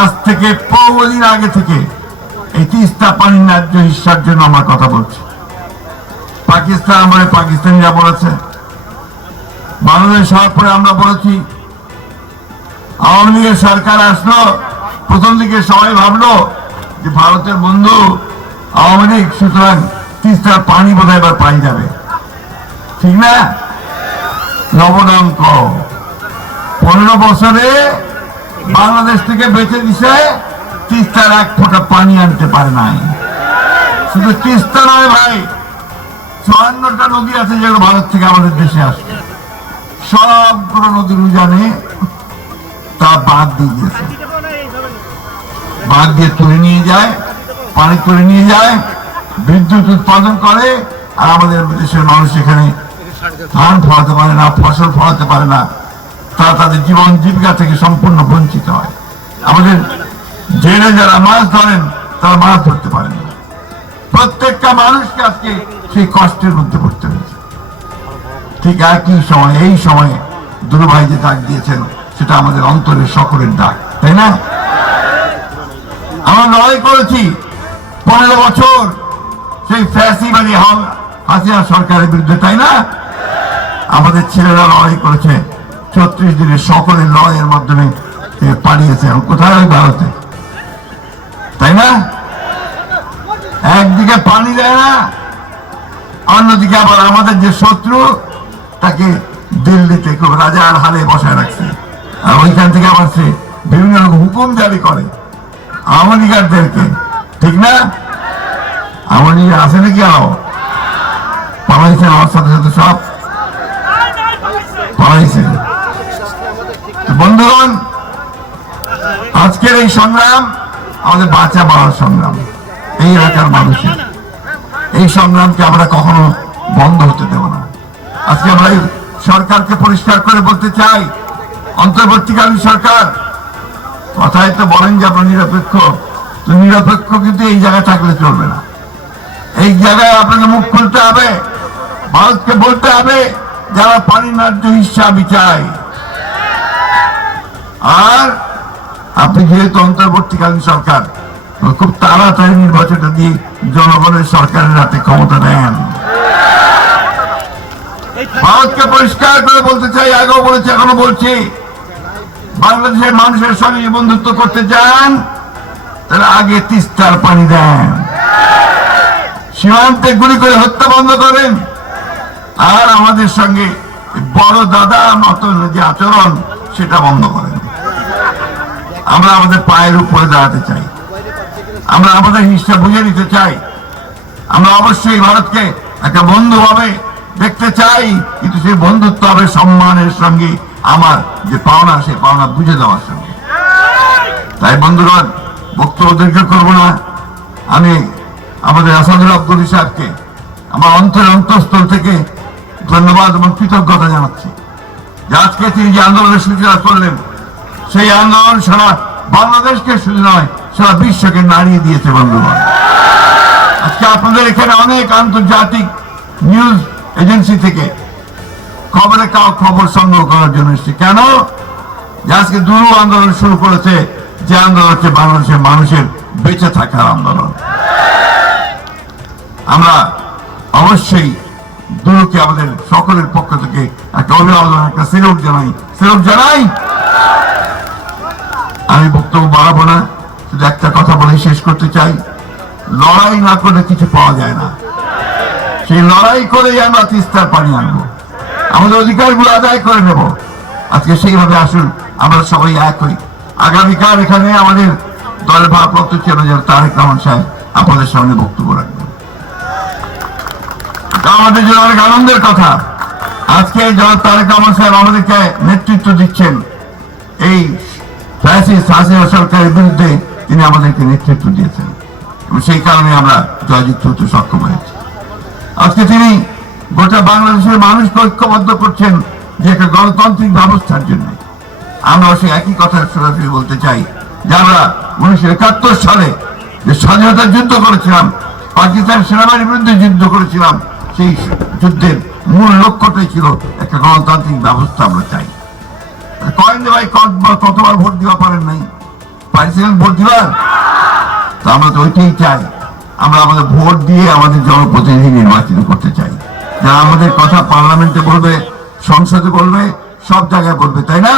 আজ থেকে 15 দিন আগে থেকে এই তিস্তা পানি ন্যায্য হিস্যার জন্য আমরা কথা বলছি। পাকিস্তান আমাদের পাকিস্তানিরা বলেছে, বাংলাদেশ হওয়ার পরে আমরা বলেছি। আওয়ামী লীগের সরকার আসলো, প্রথম দিকে সবাই ভাবলো যে ভারতের বন্ধু আওয়ামী লীগ, সুতরাং তিস্তার পানি বোধহয় এবার পাই যাবে, ঠিক না? নবদঙ্ক 15 বছরে বাংলাদেশ থেকে বেঁচে দিছে, তিস্তার 1 ফোঁটা পানি আনতে পারে নাই। শুধু তিস্তা নয় ভাই, 54টা নদী আছে যেগুলো ভারত থেকে আমাদের দেশে আসছে, সবগুলো নদীর উজানে তা বাঁধ দিয়ে দিয়েছে। বাঁধ দিয়ে তুলে নিয়ে যায়, পানি তুলে নিয়ে যায়, বিদ্যুৎ উৎপাদন করে, আর আমাদের দেশের মানুষ এখানে ধান ফলাতে পারে না, ফসল ফলাতে পারে না, তারা তাদের জীবন জীবিকা থেকে সম্পূর্ণ বঞ্চিত হয়। আমাদের জেলে যারা মাছ ধরেন তারা মাছ ধরতে পারে না। প্রত্যেকটা মানুষকে আজকে সেই কষ্টের মধ্যে পড়তে হয়েছে। ঠিক একই সময়, এই সময়ে দুলু ভাই যে ডাক দিয়েছেন সেটা আমাদের অন্তরের সকলের ডাক, তাই না? আমরা লড়াই করেছি 15 বছর সেই ফ্যাসিবাদী হাসিনা সরকারের বিরুদ্ধে, তাই না? আমাদের ছেলেরা লড়াই করেছে 34 দিনের সকলের লড়াইয়ের মাধ্যমে পালিয়েছে। কোথায়? ওই ভারতে, তাই না? একদিকে পানি দেয় না, অন্যদিকে আবার আমাদের যে শত্রু তাকে দিল্লিতে খুব রাজার হালে বসায় রাখছে, আর ওইখান থেকে আবার সে বিভিন্ন হুকুম জারি করে আওয়ামী লীগারদেরকে, ঠিক না? আওয়ামী লীগ আছে নাকি? পালাইছে, আমার সাথে সাথে সব পালাইছে। বন্ধুগণ, আজকের এই সংগ্রাম আমাদের বাঁচা বাড়ার সংগ্রাম, এই এলাকার মানুষের। এই সংগ্রামকে আমরা কখনো বন্ধ হতে দেব না। আজকে আমরা সরকারকে পরিষ্কার করে বলতে চাই, অন্তর্বর্তীকালীন সরকার, কথায় তো বলেন যে আমরা নিরপেক্ষ, তো নিরপেক্ষ কিন্তু এই জায়গায় থাকলে চলবে না। এই জায়গায় আপনাকে মুখ খুলতে হবে, ভারতকে বলতে হবে যারা পানি ন্যায্য হিসাব চাই। আর আপনি যেহেতু অন্তর্বর্তীকালীন সরকার, খুব তাড়াতাড়ি নির্বাচনটা দিয়ে জনগণের সরকারের হাতে ক্ষমতা দেন। ভারতকে পরিষ্কার করে বলতে চাই, আগেও বলেছি এখনো বলছি, বাংলাদেশের মানুষের সঙ্গে বন্ধুত্ব করতে চান তাহলে আগে তিস্তার পানি দেন, সীমান্তে গুলি করে হত্যা বন্ধ করেন, আর আমাদের সঙ্গে বড় দাদা মতন যে আচরণ সেটা বন্ধ করেন। আমরা আমাদের পায়ের উপরে দাঁড়াতে চাই, আমরা আমাদের হিসাব বুঝে নিতে চাই। আমরা অবশ্যই ভারতকে একটা বন্ধু ভাবে দেখতে চাই, কিন্তু সেই বন্ধুত্ব হবে সম্মানের সঙ্গে, আমার যে পাওনা সে পাওনা বুঝে দেওয়ার সঙ্গে। তাই বন্ধুগণ, বক্তব্য দীর্ঘ করবো না। আমি আমাদের আসাদুল আব্দুল সাহেবকে আমার অন্তঃস্থল থেকে ধন্যবাদ এবং কৃতজ্ঞতা জানাচ্ছি যে আজকে তিনি যে আন্দোলনের সূচনা করলেন, সেই আন্দোলন সারা বাংলাদেশকে শুধু নয় সারা বিশ্বকে নাড়িয়ে দিয়েছে। বন্ধুগণ, আজকে আপনাদের এখানে অনেক আন্তর্জাতিক নিউজ এজেন্সি থেকে খবর সংগ্রহ করার জন্য এসেছে। কেন? যে আজকে দুরু আন্দোলন শুরু করেছে, যে আন্দোলন হচ্ছে বাংলাদেশের মানুষের বেঁচে থাকার আন্দোলন। আমরা অবশ্যই দুরুকে আমাদের সকলের পক্ষ থেকে একটা অভিনন্দন, একটা সেলুট জানাই। আমি বক্তব্য বাড়াবো না, শুধু একটা কথা বলে শেষ করতে চাই, লড়াই না করলে কিছু পাওয়া যায় না। সেই লড়াই করেই আমরা তিস্তার পানি আনবো, আমাদের অধিকারগুলো আদায় করে নেব। আজকে সেইভাবে আসুন আমরা সবাই এক হই। আগামীকাল এখানে আমাদের দলের ভারপ্রাপ্ত চেয়ারম্যান তারেক রহমান সাহেব আপনাদের সামনে বক্তব্য রাখবেন। আমাদের জন্য অনেক আনন্দের কথা, আজকে তারেক রহমান সাহেব আমাদেরকে নেতৃত্ব দিচ্ছেন। এই ফ্যাসিস্ট হাসিনা সরকারের বিরুদ্ধে তিনি আমাদেরকে নেতৃত্ব দিয়েছেন এবং সেই কারণে আমরা জয়যুক্ত হতে সক্ষম হয়েছি। আজকে তিনি গোটা বাংলাদেশের মানুষকে ঐক্যবদ্ধ করছেন যে একটা গণতান্ত্রিক ব্যবস্থার জন্য। আমরা সেই একই কথা সরাসরি বলতে চাই যে আমরা 1971 সালে যে স্বাধীনতার যুদ্ধ করেছিলাম, পাকিস্তান সেনাবাহিনীর বিরুদ্ধে যুদ্ধ করেছিলাম, সেই যুদ্ধের মূল লক্ষ্যটাই ছিল একটা গণতান্ত্রিক ব্যবস্থা আমরা চাই। কয়েন ভাই কতবার ভোট দিতে পারেন নাই, পাইছিলেন ভোট দিবার? তো আমরা তো ওইটাই চাই, আমরা আমাদের ভোট দিয়ে আমাদের জনপ্রতিনিধি নির্বাচিত করতে চাই, যারা আমাদের কথা পার্লামেন্টে বলবে, সংসদে বলবে, সব জায়গায় বলবে, তাই না?